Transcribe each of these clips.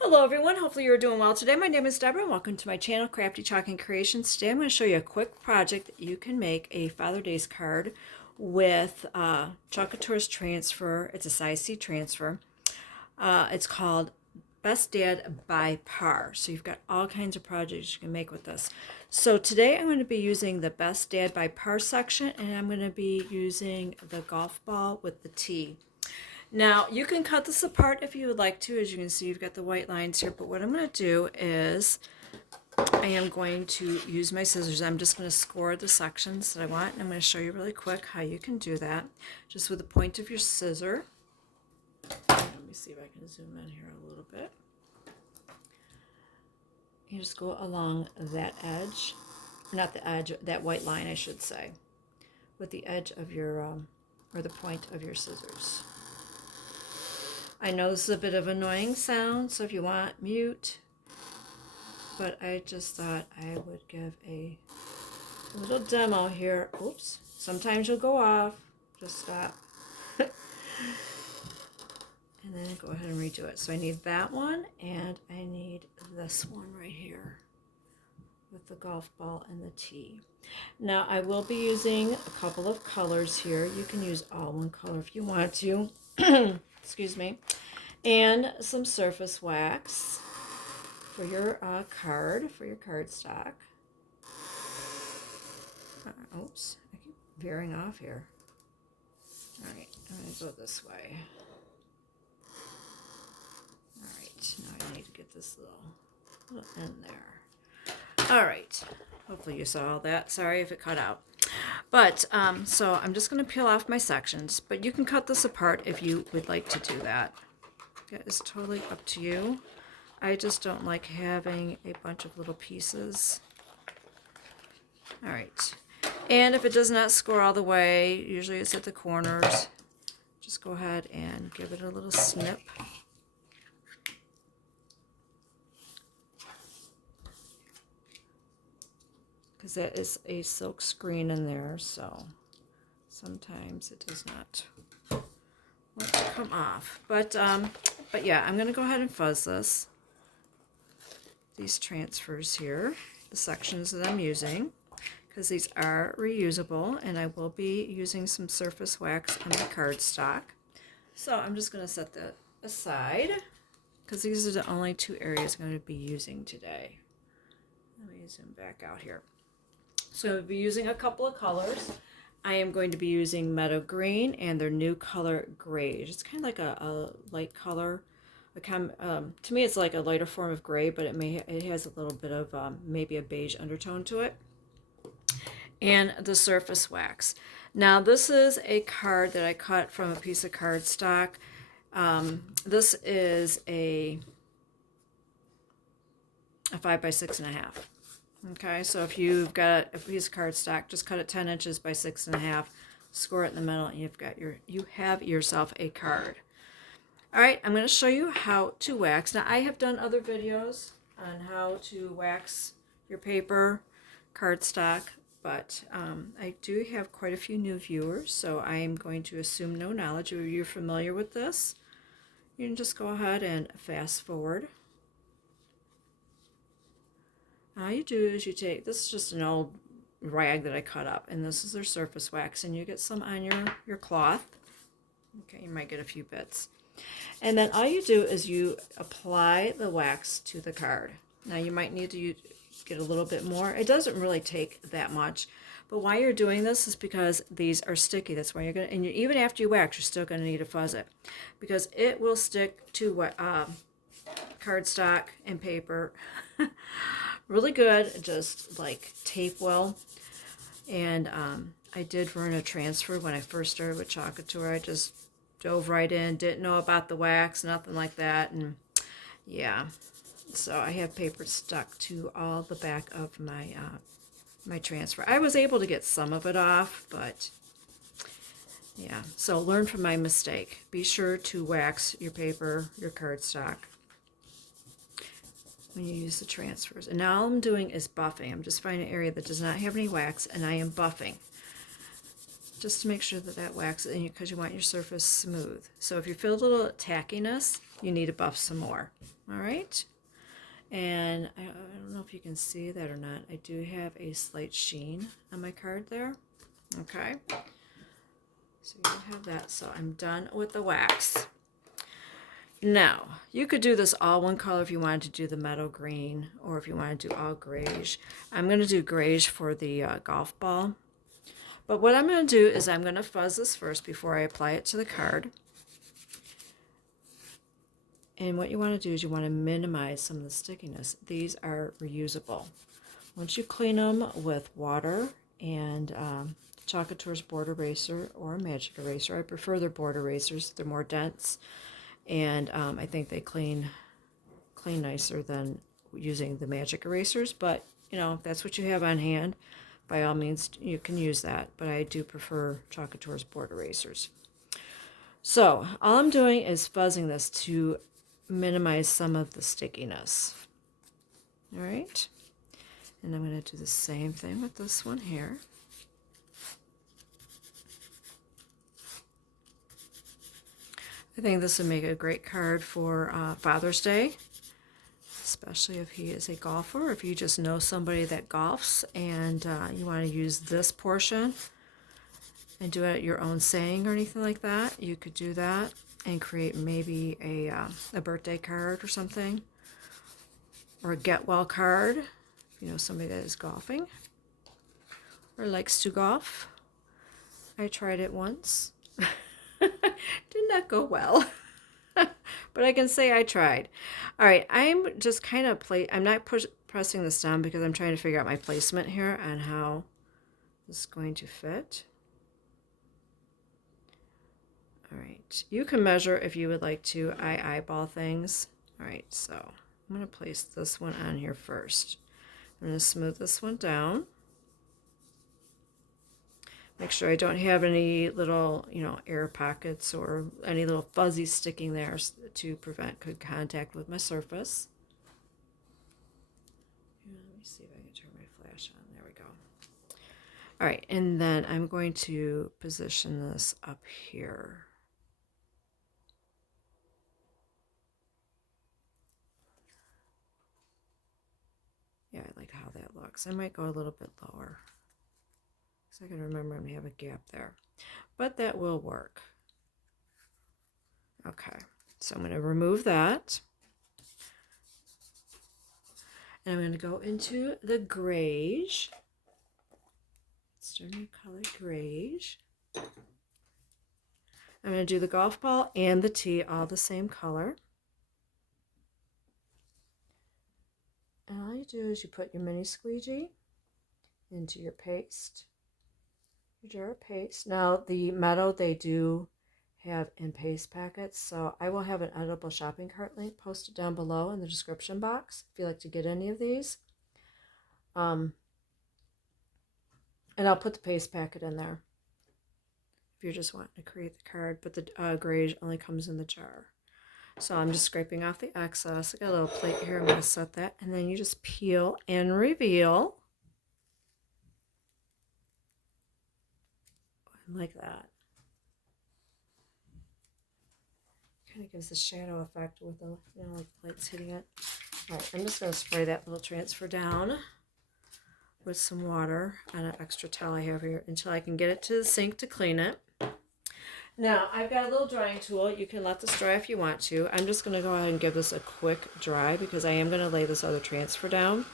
Hello everyone, hopefully you're doing well today. My name is Deborah and welcome to my channel, Crafty Chalk Creations. Today I'm going to show you a quick project that you can make a Father Days card with Chalk Couture's transfer. It's a size C transfer. It's called Best Dad by Par. So you've got all kinds of projects you can make with this. So today I'm going to be using the Best Dad by Par section, and I'm going to be using the golf ball with the tee. Now, you can cut this apart if you would like to. As you can see, you've got the white lines here, but what I'm going to do is I am going to use my scissors. I'm just going to score the sections that I want, and I'm going to show you really quick how you can do that, just with the point of your scissor. Let me see if I can zoom in here a little bit. You just go along that edge, not the edge, that white line, I should say, with the edge of your, or the point of your scissors. I know this is a bit of an annoying sound, so if you want, mute. But I just thought I would give a little demo here. Oops, sometimes you'll go off. Just stop. And then go ahead and redo it. So I need that one, and I need this one right here with the golf ball and the tee. Now I will be using a couple of colors here. You can use all one color if you want to. Excuse me. And some surface wax for your card, for your cardstock. Oops, I keep veering off here. All right, I'm going to go this way. All right, now I need to get this little end there. All right, hopefully you saw all that. Sorry if it cut out. But, so I'm just going to peel off my sections, but you can cut this apart if you would like to do that. It is totally up to you. I just don't like having a bunch of little pieces. All right. And if it does not score all the way, usually it's at the corners, just go ahead and give it a little snip. Because that is a silk screen in there, so sometimes it does not want to come off. But yeah, I'm going to go ahead and fuzz these transfers here, the sections that I'm using, because these are reusable, and I will be using some surface wax on my cardstock. So I'm just going to set that aside, because these are the only two areas I'm going to be using today. Let me zoom back out here. So I'll be using a couple of colors. I am going to be using Meadow Green and their new color Gray. It's kind of like a light color. To me, it's like a lighter form of gray, but it has a little bit of maybe a beige undertone to it. And the surface wax. Now, this is a card that I cut from a piece of cardstock. This is a 5 by 6.5. Okay, so if you've got a piece of cardstock, just cut it 10 inches by 6.5, score it in the middle, and you have yourself a card. All right, I'm going to show you how to wax. Now, I have done other videos on how to wax your paper, cardstock, but I do have quite a few new viewers, so I am going to assume no knowledge. If you're familiar with this, you can just go ahead and fast forward. All you do is you take, this is just an old rag that I cut up, and this is their surface wax, and you get some on your cloth. Okay, you might get a few bits. And then all you do is you apply the wax to the card. Now you might need to get a little bit more. It doesn't really take that much, but why you're doing this is because these are sticky. That's why you're going to, and even after you wax, you're still going to need to fuzz it, because it will stick to cardstock and paper really good, just like tape will. And I did run a transfer when I first started with Chalk Couture. I just dove right in, didn't know about the wax, nothing like that, and yeah, so I have paper stuck to all the back of my my transfer. I was able to get some of it off, but yeah, so learn from my mistake. Be sure to wax your paper, your cardstock, when you use the transfers. And now all I'm doing is buffing. I'm just finding an area that does not have any wax, and I am buffing just to make sure that that wax, because you want your surface smooth. So if you feel a little tackiness, you need to buff some more. All right. And I don't know if you can see that or not. I do have a slight sheen on my card there. Okay. So you don't have that. So I'm done with the wax. Now, you could do this all one color if you wanted to do the meadow green, or if you want to do all grayish. I'm going to do grayish for the golf ball. But what I'm going to do is I'm going to fuzz this first before I apply it to the card. And what you want to do is you want to minimize some of the stickiness. These are reusable. Once you clean them with water and Chalk Couture's board eraser or a magic eraser, I prefer their board erasers. They're more dense, and I think they clean nicer than using the magic erasers. But you know, if that's what you have on hand, by all means you can use that. But I do prefer Chalk Couture's board erasers. So all I'm doing is fuzzing this to minimize some of the stickiness. All right, and I'm going to do the same thing with this one here. I think this would make a great card for Father's Day, especially if he is a golfer, or if you just know somebody that golfs and you want to use this portion and do it your own saying or anything like that. You could do that and create maybe a birthday card or something, or a get well card, if you know somebody that is golfing or likes to golf. I tried it once. Did not go well. But I can say I tried. All right, I'm just kind of I'm not pressing this down because I'm trying to figure out my placement here and how this is going to fit. All right, you can measure if you would like to. I eyeball things. All right, so I'm going to place this one on here first. I'm going to smooth this one down. Make sure I don't have any little, air pockets or any little fuzzies sticking there to prevent good contact with my surface. Let me see if I can turn my flash on. There we go. All right, and then I'm going to position this up here. Yeah, I like how that looks. I might go a little bit lower, because I can remember I'm going to have a gap there. But that will work. Okay, so I'm going to remove that. And I'm going to go into the grayish. Starting to color grayish. I'm going to do the golf ball and the tee all the same color. And all you do is you put your mini squeegee into your paste, your jar of paste. Now the metal they do have in paste packets, so I will have an editable shopping cart link posted down below in the description box if you like to get any of these. And I'll put the paste packet in there if you're just wanting to create the card, but the grayish only comes in the jar. So I'm just scraping off the excess. I got a little plate here. I'm going to set that. And then you just peel and reveal. Like that. Kind of gives the shadow effect with the like lights hitting it. All right, I'm just going to spray that little transfer down with some water on an extra towel I have here until I can get it to the sink to clean it. Now, I've got a little drying tool. You can let this dry if you want to. I'm just going to go ahead and give this a quick dry because I am going to lay this other transfer down,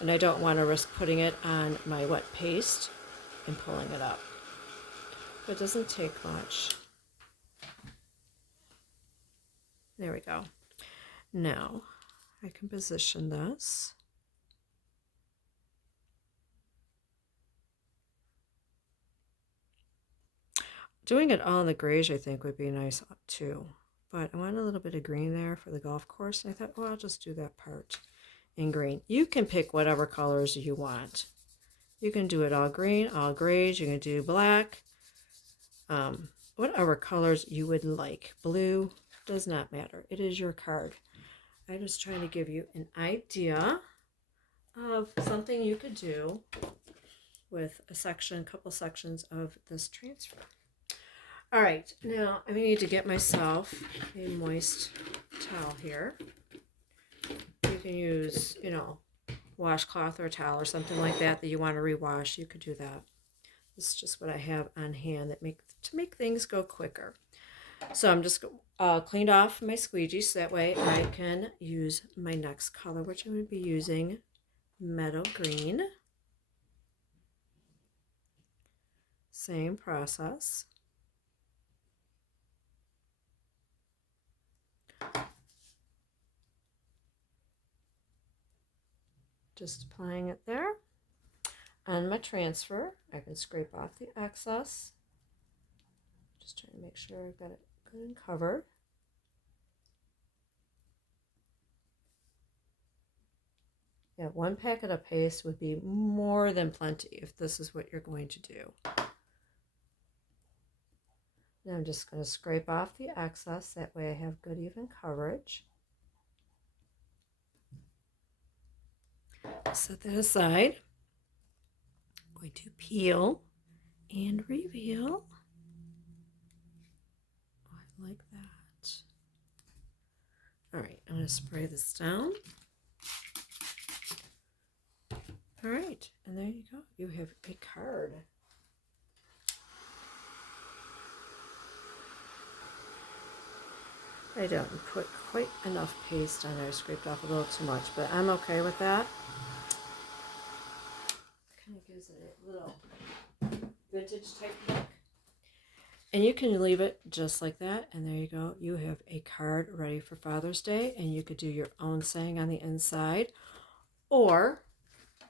and I don't want to risk putting it on my wet paste and pulling it up. It doesn't take much. There we go. Now, I can position this. Doing it all in the grayish, I think, would be nice too. But I want a little bit of green there for the golf course. And I thought, well, I'll just do that part in green. You can pick whatever colors you want. You can do it all green, all grayish. You can do black. Whatever colors you would like. Blue does not matter. It is your card. I'm just trying to give you an idea of something you could do with a couple sections of this transfer. All right, now I need to get myself a moist towel here. You can use, you know, washcloth or a towel or something like that you want to rewash. You could do that. This is just what I have on hand that to make things go quicker. So I'm just cleaned off my squeegee so that way I can use my next color, which I'm going to be using Meadow Green. Same process. Just applying it there. On my transfer, I can scrape off the excess. Just trying to make sure I've got it good and covered. Yeah, 1 packet of paste would be more than plenty if this is what you're going to do. Now I'm just going to scrape off the excess. That way I have good even coverage. Set that aside. I'm going to peel and reveal. Oh, I like that. All right, I'm going to spray this down. All right, and there you go. You have a card. I don't put quite enough paste on there. I scraped off a little too much, but I'm okay with that. Kind of gives it a little vintage type look. And you can leave it just like that, and there you go. You have a card ready for Father's Day, and you could do your own saying on the inside. Or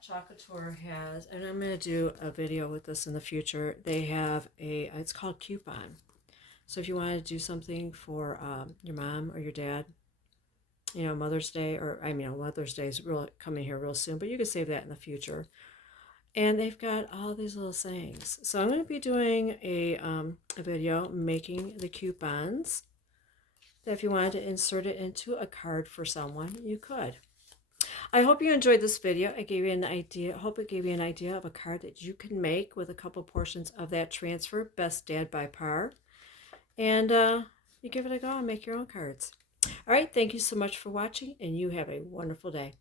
Chalk Couture has, and I'm going to do a video with this in the future, they have it's called Coupon. So if you want to do something for your mom or your dad, you know, Mother's Day, or I mean, Mother's Day is really coming here real soon, but you can save that in the future. And they've got all these little sayings. So I'm going to be doing a video making the coupons. That if you wanted to insert it into a card for someone, you could. I hope you enjoyed this video. I gave you an idea. I hope it gave you an idea of a card that you can make with a couple portions of that transfer, Best Dad by Par. And you give it a go and make your own cards. All right, thank you so much for watching, and you have a wonderful day.